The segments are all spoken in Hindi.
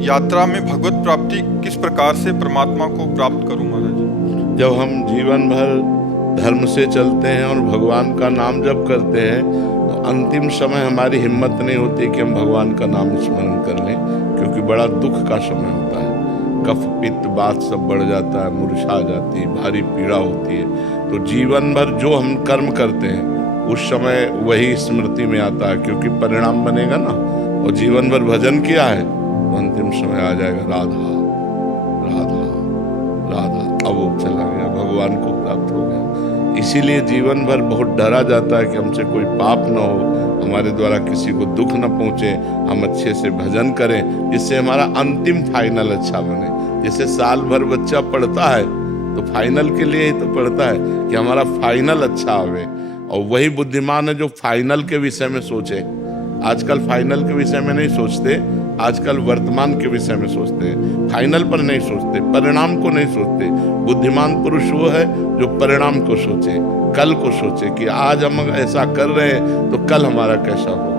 यात्रा में भगवत प्राप्ति किस प्रकार से परमात्मा को प्राप्त करूं महाराज? जब हम जीवन भर धर्म से चलते हैं और भगवान का नाम जप करते हैं तो अंतिम समय हमारी हिम्मत नहीं होती कि हम भगवान का नाम स्मरण कर लें, क्योंकि बड़ा दुख का समय होता है। कफ पित्त बात सब बढ़ जाता है, मूर्छा जाती है, भारी पीड़ा होती है। तो जीवन भर जो हम कर्म करते हैं उस समय वही स्मृति में आता है, क्योंकि परिणाम बनेगा ना। और जीवन भर भजन किया है तो अंतिम समय आ जाएगा राधा राधा राधा, अब वो चला गया, भगवान को प्राप्त हो गया। इसीलिए जीवन भर बहुत डरा जाता है कि हमसे कोई पाप न हो, हमारे द्वारा किसी को दुख न पहुंचे, हम अच्छे से भजन करें जिससे हमारा अंतिम फाइनल अच्छा बने। जैसे साल भर बच्चा पढ़ता है तो फाइनल के लिए ही तो पढ़ता है कि हमारा फाइनल अच्छा आवे, और वही बुद्धिमान है जो फाइनल के विषय में सोचे। आजकल फाइनल के विषय में नहीं सोचते, आजकल वर्तमान के विषय में सोचते हैं। फाइनल पर नहीं सोचते, परिणाम को नहीं सोचते। बुद्धिमान पुरुष वो है जो परिणाम को सोचे, कल को सोचे कि आज हम ऐसा कर रहे हैं तो कल हमारा कैसा होगा।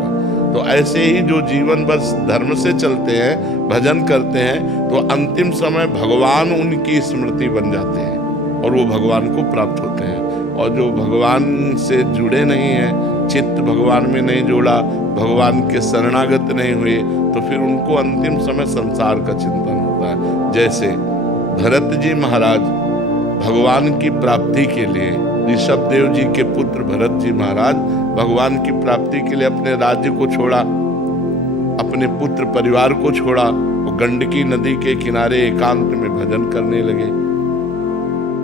तो ऐसे ही जो जीवन भर धर्म से चलते हैं, भजन करते हैं, तो अंतिम समय भगवान उनकी स्मृति बन जाते हैं और वो भगवान को प्राप्त होते हैं। और जो भगवान से जुड़े नहीं हैं, चित्त भगवान में नहीं जोड़ा, भगवान के शरणागत नहीं हुए, तो फिर उनको अंतिम समय संसार का चिंतन होता है। जैसे भरत जी महाराज भगवान की प्राप्ति के लिए, ऋषभ देव जी के पुत्र भरत जी महाराज भगवान की प्राप्ति के लिए अपने राज्य को छोड़ा, अपने पुत्र परिवार को छोड़ा, वो गंडकी नदी के किनारे एकांत में भजन करने लगे।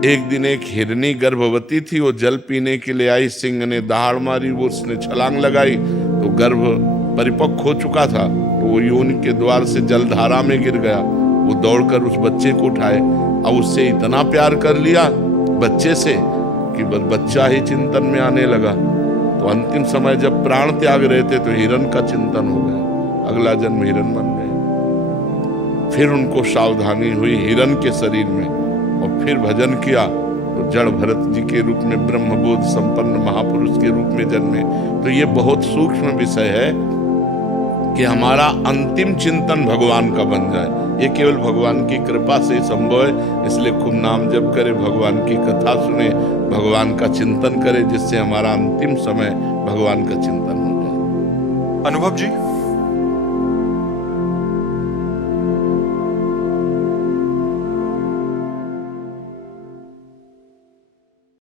एक दिन एक हिरनी गर्भवती थी, वो जल पीने के लिए आई, सिंह ने दहाड़ मारी, वो उसने छलांग लगाई तो गर्भ परिपक्व हो चुका था, तो वो योनि के द्वार से जलधारा में गिर गया। वो दौड़कर उस बच्चे को उठाए, अब उससे इतना प्यार कर लिया बच्चे से कि बस बच्चा ही चिंतन में आने लगा। तो अंतिम समय जब प्राण त्याग रहे थे तो हिरण का चिंतन हो गया, अगला जन्म हिरण बन गए। फिर उनको सावधानी हुई हिरण के शरीर में, और फिर भजन किया तो जड़ भरत जी के रूप में ब्रह्मबोध संपन्न महापुरुष के रूप में जन्मे। तो ये बहुत सूक्ष्म विषय है कि हमारा अंतिम चिंतन भगवान का बन जाए। ये केवल भगवान की कृपा से ही संभव है। इसलिए खूब नाम जप करे, भगवान की कथा सुने, भगवान का चिंतन करे, जिससे हमारा अंतिम समय भगवान का चिंतन हो जाए। अनुभव जी,